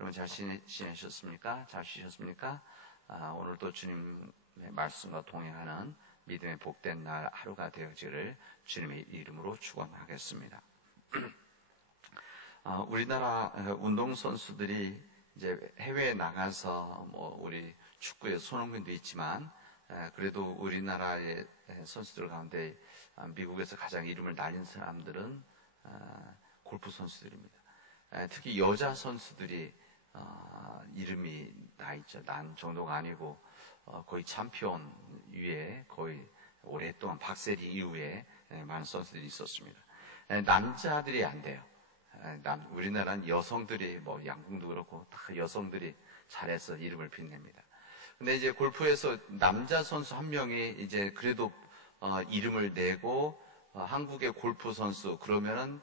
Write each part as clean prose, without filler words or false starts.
여러분 잘 지내셨습니까? 잘 쉬셨습니까? 오늘도 주님의 말씀과 동행하는 믿음의 복된 날 하루가 되어지기를 주님의 이름으로 축원하겠습니다. 우리나라 운동선수들이 이제 해외에 나가서 우리 축구의 손흥민도 있지만 그래도 우리나라의 선수들 가운데 미국에서 가장 이름을 날린 사람들은 골프 선수들입니다. 특히 여자 선수들이 이름이 난 정도가 아니고 거의 챔피언 위에 거의 오랫동안 박세리 이후에 많은 선수들이 있었습니다. 남자들이 안 돼요. 우리나라는 여성들이 양궁도 그렇고 다 여성들이 잘해서 이름을 빛냅니다. 근데 이제 골프에서 남자 선수 한 명이 이제 그래도 이름을 내고 한국의 골프 선수 그러면은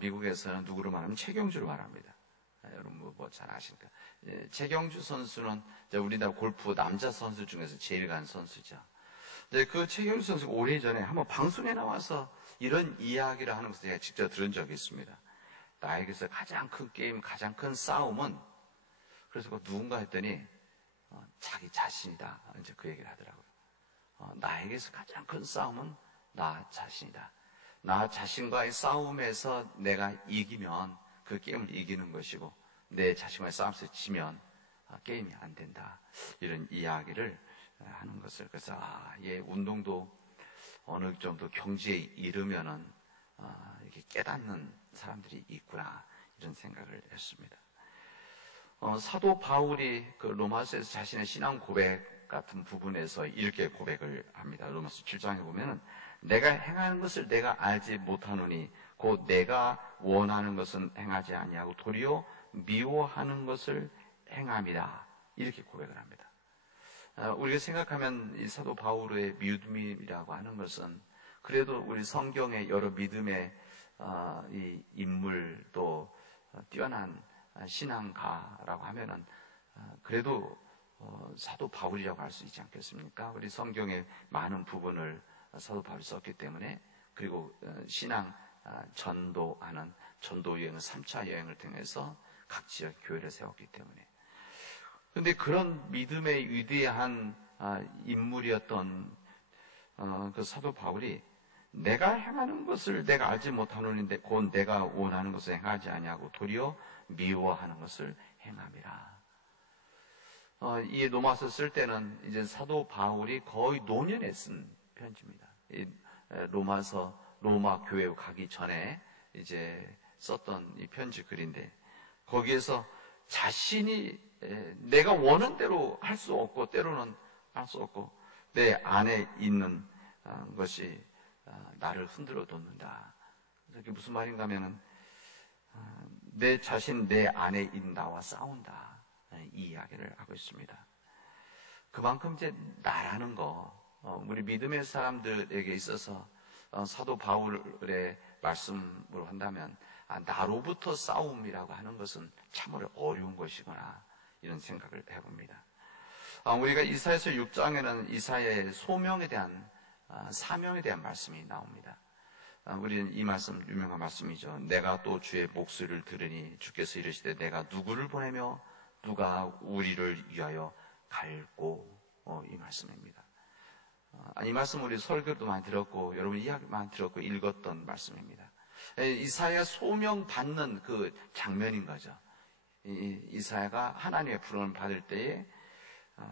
미국에서는 누구로 말하면 최경주로 말합니다. 여러분 잘 아십니까? 최경주 선수는 우리나라 골프 남자 선수 중에서 제일 간 선수죠. 그 최경주 선수가 오래전에 한번 방송에 나와서 이런 이야기를 하는 것을 제가 직접 들은 적이 있습니다. 나에게서 가장 큰 게임, 가장 큰 싸움은 그래서 누군가 했더니 자기 자신이다. 이제 그 얘기를 하더라고요. 나에게서 가장 큰 싸움은 나 자신이다. 나 자신과의 싸움에서 내가 이기면 그 게임을 이기는 것이고 내 자신과의 싸움에서 지면 게임이 안 된다. 이런 이야기를 하는 것을 그래서 운동도 어느 정도 경지에 이르면은 이렇게 깨닫는 사람들이 있구나 이런 생각을 했습니다. 사도 바울이 그 로마서에서 자신의 신앙 고백 같은 부분에서 이렇게 고백을 합니다. 로마서 7장에 보면은 내가 행하는 것을 내가 알지 못하노니 곧 내가 원하는 것은 행하지 아니하고 도리어 미워하는 것을 행함이다. 이렇게 고백을 합니다. 우리가 생각하면 이 사도 바울의 믿음이라고 하는 것은 그래도 우리 성경의 여러 믿음의 이 인물 또 뛰어난 신앙가라고 하면은 그래도 사도 바울이라고 할 수 있지 않겠습니까? 우리 성경의 많은 부분을 사도 바울이 썼기 때문에 그리고 신앙 전도하는 전도 여행 3차 여행을 통해서 각 지역 교회를 세웠기 때문에 그런데 그런 믿음의 위대한 인물이었던 그 사도 바울이 내가 행하는 것을 내가 알지 못하노니 곧 내가 원하는 것을 행하지 아니하고 도리어 미워하는 것을 행함이라. 이 로마서 쓸 때는 이제 사도 바울이 거의 노년에 쓴 편지입니다. 이 로마서 로마 교회 가기 전에 이제 썼던 이 편지 글인데 거기에서 자신이 내가 원하는 대로 할 수 없고 때로는 할 수 없고 내 안에 있는 것이 나를 흔들어 뒀는다. 그게 무슨 말인가 하면은 내 자신 내 안에 있는 나와 싸운다. 이 이야기를 하고 있습니다. 그만큼 이제 나라는 거 우리 믿음의 사람들에게 있어서 사도 바울의 말씀으로 한다면 나로부터 싸움이라고 하는 것은 참으로 어려운 것이구나 이런 생각을 해봅니다. 우리가 이사야서 6장에는 이사야의 소명에 대한 사명에 대한 말씀이 나옵니다. 우리는 이 말씀 유명한 말씀이죠. 내가 또 주의 목소리를 들으니 주께서 이르시되 내가 누구를 보내며 누가 우리를 위하여 갈고 이 말씀입니다. 이 말씀 우리 설교도 많이 들었고 여러분 이야기 많이 들었고 읽었던 말씀입니다. 이사야 소명 받는 그 장면인 거죠. 이사야가 하나님의 부름을 받을 때에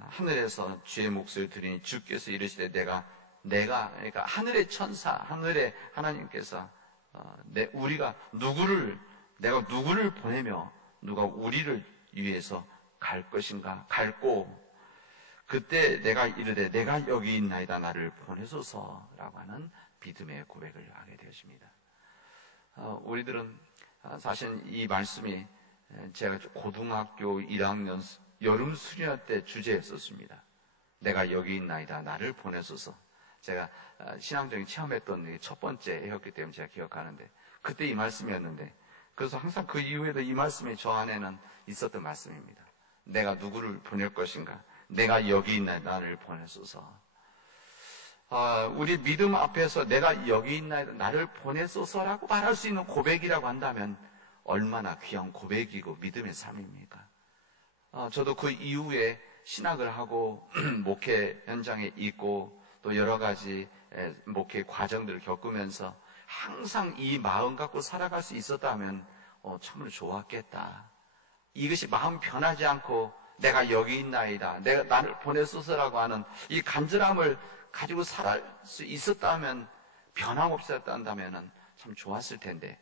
하늘에서 주의 목소리를 들으니 주께서 이르시되 내가 그러니까 하늘의 천사, 하늘의 하나님께서 내가 누구를 보내며 누가 우리를 위해서 갈 것인가 갈고 그때 내가 이르되 내가 여기 있나이다 나를 보내소서라고 하는 믿음의 고백을 하게 되었습니다. 우리들은 사실 이 말씀이 제가 고등학교 1학년 여름 수련회 때 주제였었습니다. 내가 여기 있나이다 나를 보내소서. 제가 신앙적인 체험했던 첫 번째 해였기 때문에 제가 기억하는데 그때 이 말씀이었는데 그래서 항상 그 이후에도 이 말씀이 저 안에는 있었던 말씀입니다. 내가 누구를 보낼 것인가? 내가 여기 있나 나를 보내소서. 우리 믿음 앞에서 내가 여기 있나 나를 보내소서라고 말할 수 있는 고백이라고 한다면 얼마나 귀한 고백이고 믿음의 삶입니까? 저도 그 이후에 신학을 하고 목회 현장에 있고 또 여러 가지 목회 과정들을 겪으면서 항상 이 마음 갖고 살아갈 수 있었다면 참으로 좋았겠다. 이것이 마음 변하지 않고 내가 여기 있나이다, 내가 나를 보내소서라고 하는 이 간절함을 가지고 살아갈 수 있었다면, 변함없이 살았다면 참 좋았을 텐데,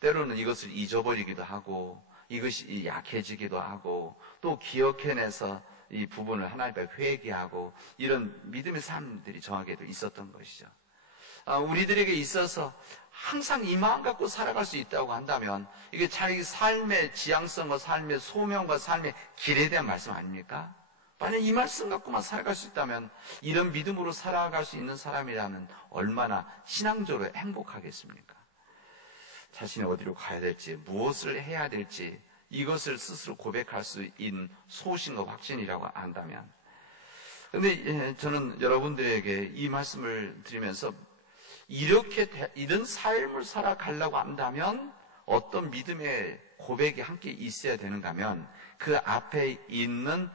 때로는 이것을 잊어버리기도 하고 이것이 약해지기도 하고 또 기억해내서 이 부분을 하나님 앞에 회개하고 이런 믿음의 삶들이 저에게도 있었던 것이죠. 우리들에게 있어서 항상 이 마음 갖고 살아갈 수 있다고 한다면 이게 자기 삶의 지향성과 삶의 소명과 삶의 길에 대한 말씀 아닙니까? 만약 이 말씀 갖고만 살아갈 수 있다면, 이런 믿음으로 살아갈 수 있는 사람이라면 얼마나 신앙적으로 행복하겠습니까? 자신이 어디로 가야 될지, 무엇을 해야 될지 이것을 스스로 고백할 수 있는 소신과 확신이라고 한다면, 근데 저는 여러분들에게 이 말씀을 드리면서 이런 삶을 살아가려고 한다면 어떤 믿음의 고백이 함께 있어야 되는가 하면, 그 앞에 있는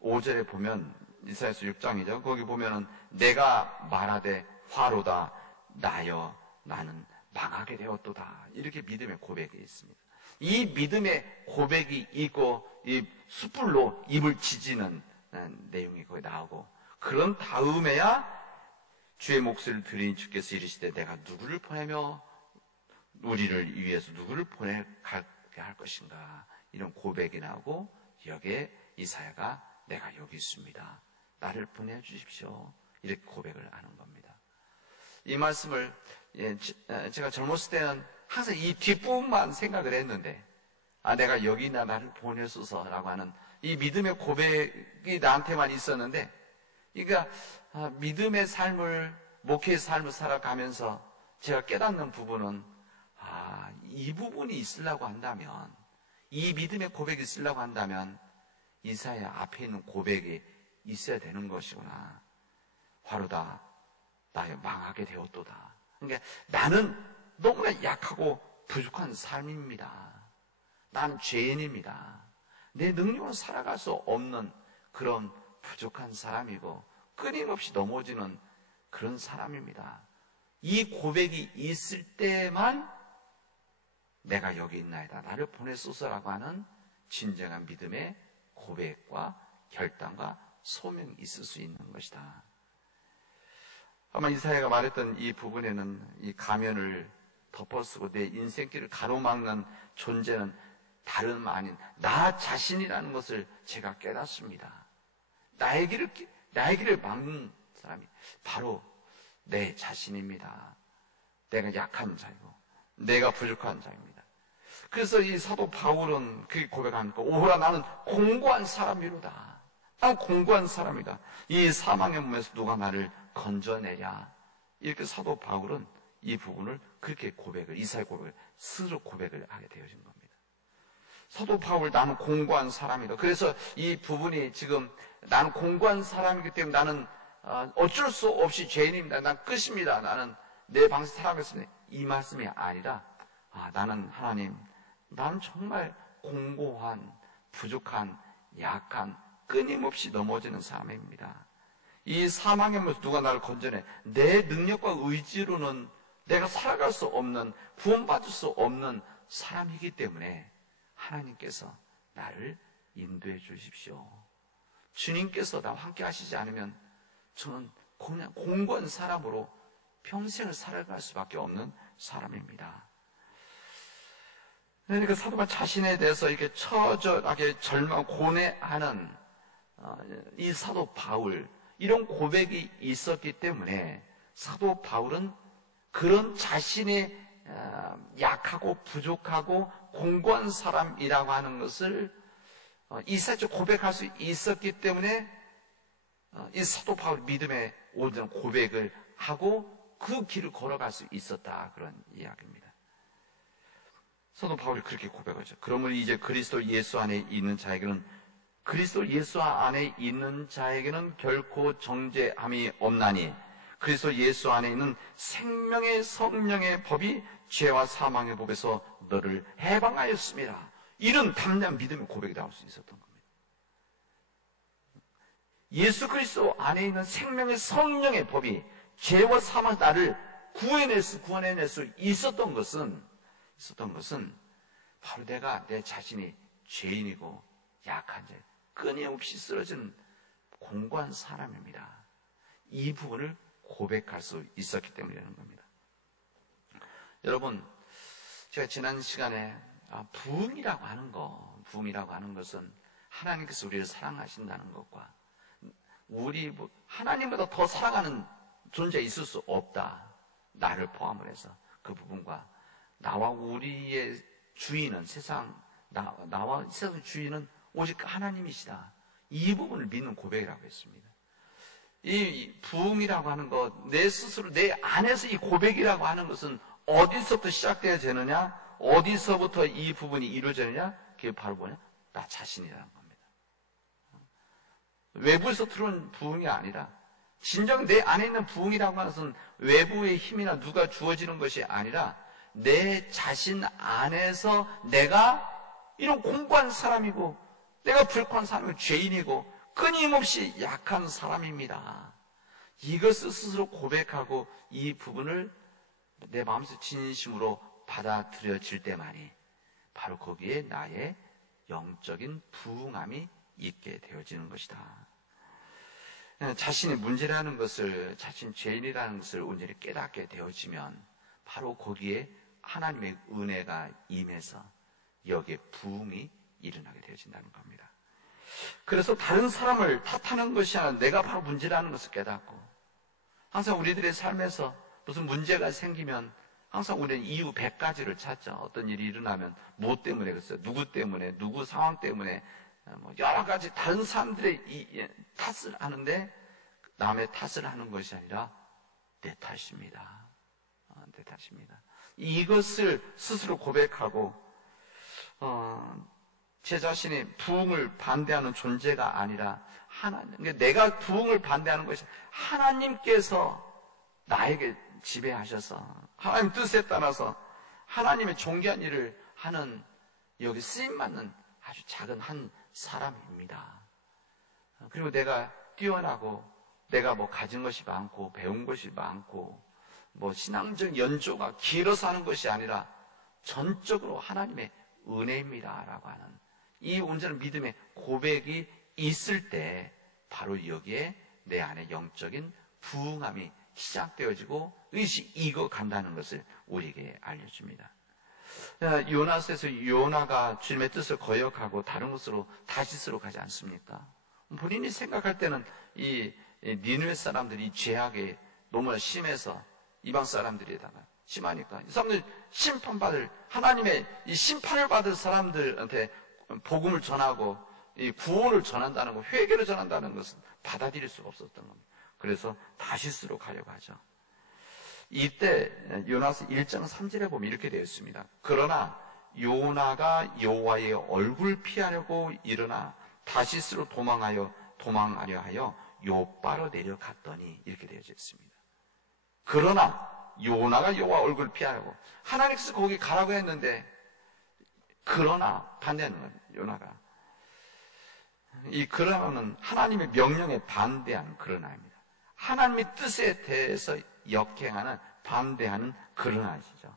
5절에 보면, 이사야서 6장이죠. 거기 보면은 내가 말하되 화로다 나여 나는 망하게 되었도다, 이렇게 믿음의 고백이 있습니다. 이 믿음의 고백이 있고 이 숯불로 입을 지지는 내용이 거기 나오고, 그런 다음에야 주의 목소리를 들으니 주께서 이르시되 내가 누구를 보내며 우리를 위해서 누구를 보내게 할 것인가, 이런 고백이 나오고, 여기에 이사야가 내가 여기 있습니다, 나를 보내주십시오, 이렇게 고백을 하는 겁니다. 이 말씀을 제가 젊었을 때는 항상 이 뒷부분만 생각을 했는데, 내가 여기 있나 나를 보내소서라고 하는 이 믿음의 고백이 나한테만 있었는데, 그러니까 믿음의 삶을, 목회의 삶을 살아가면서 제가 깨닫는 부분은, 이 부분이 있으려고 한다면, 이 믿음의 고백이 있으려고 한다면 이사야 앞에 있는 고백이 있어야 되는 것이구나. 화로다 나여 망하게 되었도다. 그러니까 나는 너무나 약하고 부족한 삶입니다. 나는 죄인입니다. 내 능력으로 살아갈 수 없는 그런 부족한 사람이고 끊임없이 넘어지는 그런 사람입니다. 이 고백이 있을 때만 내가 여기 있나이다, 나를 보내소서라고 하는 진정한 믿음의 고백과 결단과 소명이 있을 수 있는 것이다. 아마 이사야가 말했던 이 부분에는 이 가면을 덮어쓰고 내 인생길을 가로막는 존재는 다름 아닌 나 자신이라는 것을 제가 깨닫습니다. 나의 길을 막는 사람이 바로 내 자신입니다. 내가 약한 자이고 내가 부족한 자입니다. 그래서 이 사도 바울은 그렇게 고백합니까? 오호라 나는 공고한 사람이로다. 난 공고한 사람이다. 이 사망의 몸에서 누가 나를 건져내랴. 이렇게 사도 바울은 이 부분을 그렇게 이사야 고백을 스스로 고백을 하게 되어진 겁니다. 사도 바울, 나는 공고한 사람이다. 그래서 이 부분이 지금 나는 공고한 사람이기 때문에 나는 어쩔 수 없이 죄인입니다. 난 끝입니다. 나는 내 방식 살아가겠습니다. 이 말씀이 아니라 나는 하나님, 나는 정말 공고한, 부족한, 약한, 끊임없이 넘어지는 사람입니다. 이 사망의 몸에서 누가 나를 건져내? 내 능력과 의지로는 내가 살아갈 수 없는, 구원받을 수 없는 사람이기 때문에 하나님께서 나를 인도해 주십시오. 주님께서 나와 함께 하시지 않으면 저는 그냥 공고한 사람으로 평생을 살아갈 수밖에 없는 사람입니다. 그러니까 사도가 자신에 대해서 이렇게 처절하게 고뇌하는 이 사도 바울, 이런 고백이 있었기 때문에 사도 바울은 그런 자신의 약하고 부족하고 공고한 사람이라고 하는 것을 이사야처럼 고백할 수 있었기 때문에 이 사도 바울이 믿음의 온전한 고백을 하고 그 길을 걸어갈 수 있었다, 그런 이야기입니다. 사도 바울이 그렇게 고백하죠. 그러므로 이제 그리스도 예수 안에 있는 자에게는 결코 정죄함이 없나니 그래서 예수 안에 있는 생명의 성령의 법이 죄와 사망의 법에서 너를 해방하였습니다. 이런 담대한 믿음의 고백이 나올 수 있었던 겁니다. 예수 그리스도 안에 있는 생명의 성령의 법이 죄와 사망 나를 구원해낼 수 있었던 것은 바로 내가 내 자신이 죄인이고 약한 자, 끊임없이 쓰러지는 공고한 사람입니다. 이 부분을 고백할 수 있었기 때문이라는 겁니다. 여러분, 제가 지난 시간에 부흥이라고 하는 것은 하나님께서 우리를 사랑하신다는 것과 하나님보다 더 사랑하는 존재 있을 수 없다. 나를 포함을 해서 그 부분과 나와 우리의 주인은 나와 세상의 주인은 오직 하나님이시다. 이 부분을 믿는 고백이라고 했습니다. 이 부흥이라고 하는 것, 내 스스로, 내 안에서 이 고백이라고 하는 것은 어디서부터 시작되어지느냐? 어디서부터 이 부분이 이루어지느냐? 그게 바로 뭐냐? 나 자신이라는 겁니다. 외부에서 들어온 부흥이 아니라, 진정 내 안에 있는 부흥이라고 하는 것은 외부의 힘이나 누가 주어지는 것이 아니라, 내 자신 안에서 내가 이런 공고한 사람이고, 내가 불쾌한 사람이고, 죄인이고, 끊임없이 약한 사람입니다. 이것을 스스로 고백하고 이 부분을 내 마음에서 진심으로 받아들여질 때만이 바로 거기에 나의 영적인 부흥함이 있게 되어지는 것이다. 자신이 문제라는 것을, 자신 죄인이라는 것을 온전히 깨닫게 되어지면 바로 거기에 하나님의 은혜가 임해서 여기에 부흥이 일어나게 되어진다는 겁니다. 그래서 다른 사람을 탓하는 것이 아니라 내가 바로 문제라는 것을 깨닫고, 항상 우리들의 삶에서 무슨 문제가 생기면 항상 우리는 이유 100가지를 찾죠. 어떤 일이 일어나면 뭐 때문에 그랬어요? 누구 때문에, 누구 상황 때문에, 여러 가지 다른 사람들의 탓을 하는데 남의 탓을 하는 것이 아니라 내 탓입니다. 내 탓입니다. 이것을 스스로 고백하고 제 자신이 부흥을 반대하는 존재가 아니라 내가 부흥을 반대하는 것이 하나님께서 나에게 지배하셔서 하나님 뜻에 따라서 하나님의 존귀한 일을 하는 여기 쓰임받는 아주 작은 한 사람입니다. 그리고 내가 뛰어나고 내가 가진 것이 많고 배운 것이 많고 신앙적 연조가 길어서 하는 것이 아니라 전적으로 하나님의 은혜입니다라고 하는 이 온전한 믿음의 고백이 있을 때 바로 여기에 내 안에 영적인 부흥함이 시작되어지고 의식이 익어간다는 것을 우리에게 알려줍니다. 요나서에서 요나가 주님의 뜻을 거역하고 다른 곳으로 다시스로 가지 않습니까? 본인이 생각할 때는 이 니느웨 사람들이 죄악에 너무나 심해서 이방 사람들에다가 심하니까 이 사람들 심판받을 하나님의 이 심판을 받을 사람들한테 복음을 전하고 이 구원을 전한다는 것, 회개를 전한다는 것은 받아들일 수가 없었던 겁니다. 그래서 다시스로 가려고 하죠. 이때 요나서 1장 3절에 보면 이렇게 되어 있습니다. 그러나 요나가 여호와의 얼굴 피하려고 일어나 다시스로 도망하려 하여 요바로 내려갔더니 이렇게 되어 있습니다. 그러나 요나가 여호와 얼굴 피하려고 하나님께서 거기 가라고 했는데 그러나 반대하는 거예요. 요나가 이 그러나는 하나님의 명령에 반대하는 그러나입니다. 하나님의 뜻에 대해서 역행하는 반대하는 그러나이시죠.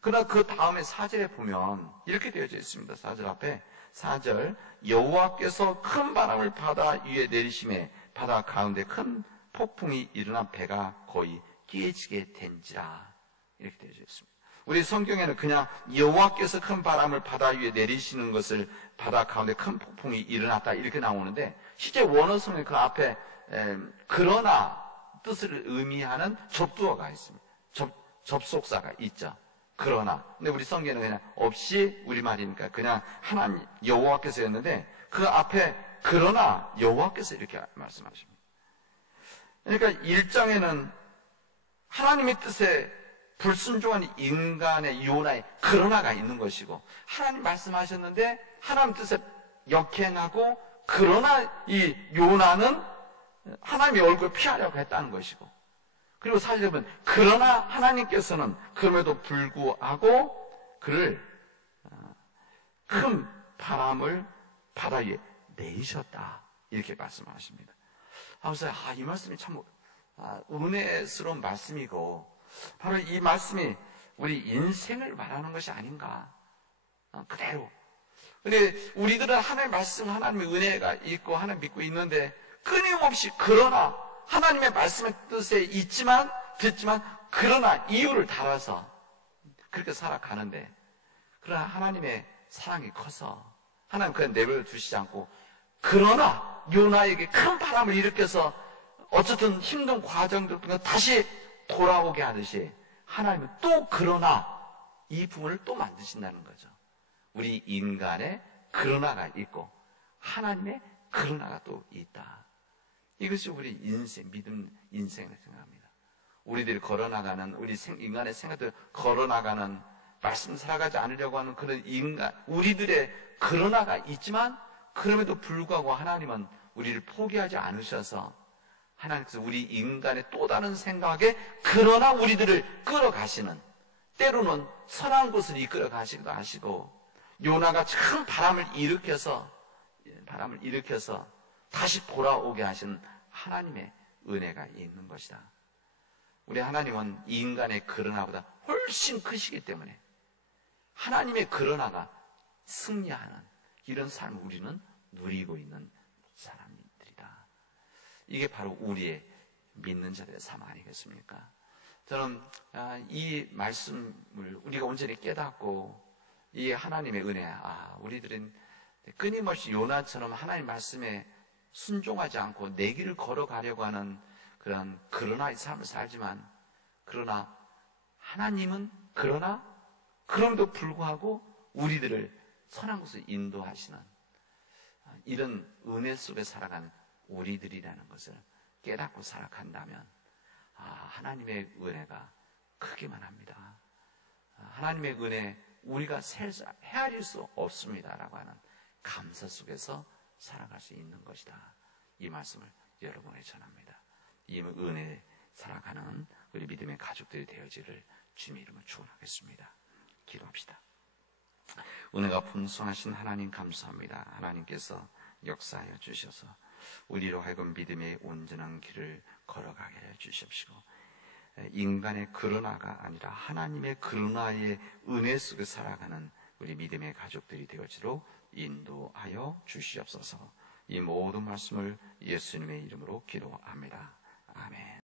그러나 그 다음에 4절에 보면 이렇게 되어져 있습니다. 4절 앞에 4절 여호와께서 큰 바람을 바다 위에 내리심에 바다 가운데 큰 폭풍이 일어나 배가 거의 깨지게 된지라 이렇게 되어져 있습니다. 우리 성경에는 그냥 여호와께서 큰 바람을 바다 위에 내리시는 것을 바다 가운데 큰 폭풍이 일어났다 이렇게 나오는데 실제 원어성에 그 앞에 그러나 뜻을 의미하는 접두어가 있습니다. 접속사가 있죠. 그러나 근데 우리 성경에는 그냥 없이 우리말이니까 그냥 하나님 여호와께서 였는데 그 앞에 그러나 여호와께서 이렇게 말씀하십니다. 그러니까 1장에는 하나님의 뜻에 불순종한 인간의 요나의 그러나가 있는 것이고 하나님 말씀하셨는데 하나님 뜻에 역행하고 그러나 이 요나는 하나님의 얼굴을 피하려고 했다는 것이고 그리고 4절에 보면 그러나 하나님께서는 그럼에도 불구하고 그를 큰 바람을 바다 위에 내리셨다. 이렇게 말씀하십니다. 그래서 이 말씀이 참 은혜스러운 말씀이고 바로 이 말씀이 우리 인생을 말하는 것이 아닌가. 그대로. 근데 우리들은 하나님의 말씀, 하나님의 은혜가 있고 하나님 믿고 있는데 끊임없이 그러나 하나님의 말씀의 뜻에 듣지만 그러나 이유를 달아서 그렇게 살아가는데 그러나 하나님의 사랑이 커서 하나님 그냥 내버려 두시지 않고 그러나 요나에게 큰 바람을 일으켜서 어쨌든 힘든 과정들 다시 돌아오게 하듯이 하나님은 또 그러나 이 부분을 또 만드신다는 거죠. 우리 인간의 그러나가 있고 하나님의 그러나가 또 있다. 이것이 우리 믿음 인생을 생각합니다. 우리들이 걸어나가는 우리 인간의 생각들 걸어나가는 말씀 살아가지 않으려고 하는 그런 우리들의 그러나가 있지만 그럼에도 불구하고 하나님은 우리를 포기하지 않으셔서 하나님께서 우리 인간의 또 다른 생각에 그러나 우리들을 끌어가시는 때로는 선한 곳을 이끌어 가시기도 하시고 요나가 큰 바람을 일으켜서 다시 돌아오게 하시는 하나님의 은혜가 있는 것이다. 우리 하나님은 이 인간의 그러나보다 훨씬 크시기 때문에 하나님의 그러나가 승리하는 이런 삶을 우리는 누리고 있는 사람들이다. 이게 바로 우리의 믿는 자들의 삶 아니겠습니까? 저는 이 말씀을 우리가 온전히 깨닫고 이 하나님의 은혜, 우리들은 끊임없이 요나처럼 하나님 말씀에 순종하지 않고 내 길을 걸어가려고 하는 그런 그러나의 삶을 살지만 그러나 하나님은 그럼에도 불구하고 우리들을 선한 곳을 인도하시는 이런 은혜 속에 살아가는 우리들이라는 것을 깨닫고 살아간다면 하나님의 은혜가 크기만 합니다. 하나님의 은혜 우리가 헤아릴 수 없습니다라고 하는 감사 속에서 살아갈 수 있는 것이다. 이 말씀을 여러분에게 전합니다. 이 은혜에 살아가는 우리 믿음의 가족들이 되어지를 주님의 이름으로 축원하겠습니다. 기도합시다. 은혜가 풍성하신 하나님 감사합니다. 하나님께서 역사하여 주셔서 우리로 하여금 믿음의 온전한 길을 걸어가게 해 주십시고 인간의 그러나가 아니라 하나님의 그러나의 은혜 속에 살아가는 우리 믿음의 가족들이 되어지도록 인도하여 주시옵소서. 이 모든 말씀을 예수님의 이름으로 기도합니다. 아멘.